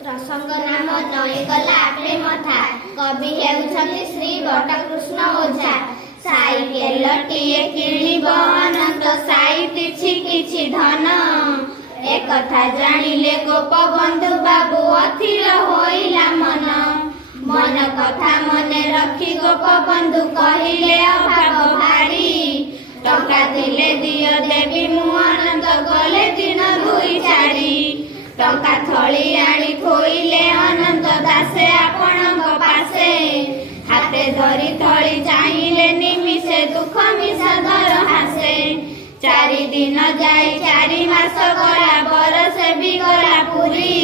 प्रसंग नाम नईगला प्रेम था। कवि हेउछन्ति श्री बटकृष्ण ओझा। साइकेलटिए किणिब अनंत साइतिछि किछि धन। एकथा जानिले गोपबंधु बाबू अथिर होइला मन। मन कथा मने रखी गोपबंधु कहिले अभाव भारी। टंका दिले दियो देवी मु अनंत गले दिन रुई चारी। टंका थली आनी थोइले अनंत दासे आपणक पासे। हाथे धरी थली चाहिए निमिषे दुख मिसादर हासे। 4 दिन जाई 4 मास गला बरसे भी गला पुरी।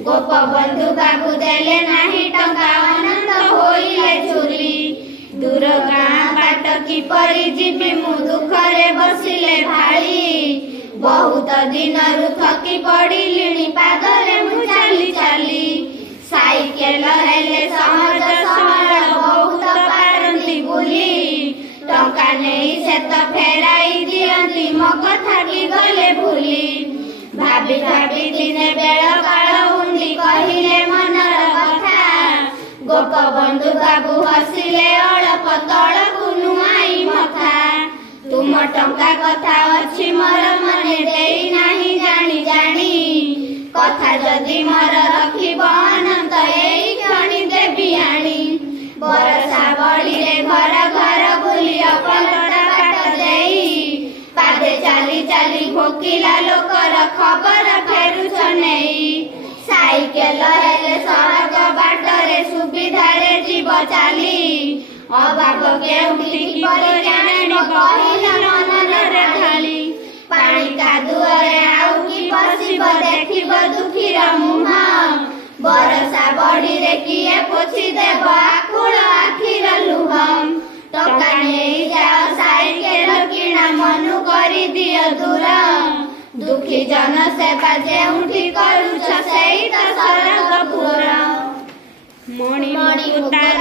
गोपबंधु बाबू देले नाही टंका अनंत होइले चुरी। दूर गाँ बाट किपरि जीवी मु दुखरे बसिले भाली। बहुत दिन थकी पड़िलिणी पादरे मु चाली चाली। साइकेल हेले सहज सरल बहुत पारंती बुली। टंका नहीं से तो फेराई दियंती मो कथा की गले भूली। भाभी भाभी दिने बेल काल उंडी कहिले मनर कथा। गोपबंधु बाबू हसिले अड़प तड़कु नुआई मथा। तुम टंका कथा अछि मोर मने देई नाही जानी जानी। कथा जदि मोर रखिब अनंत एई क्षणी देवी आनी। बरसा बड़ीरे घर घर बुली अपलटा बाट देई। पादे चाली चाली भोकिला लोकर खबर फेरुछ नेई। साइकेल हेले सहज बाटरे सुविधारे जीव चाली। अभाव केउठी किपरि जानिब कहिला मनरे ढाली। पानी कादुअरे आउ कि बसिब देखिब दुखीर मुह। बरसा बड़ीरे किए पोछि देब आकुल आखिर लुह। टंका नेई जाओ साइकेल किणा मनु करि दियो दूर। दुखी जन सेवा जेउठी करुछ सेई त सरगपुर। मणि मुकुटार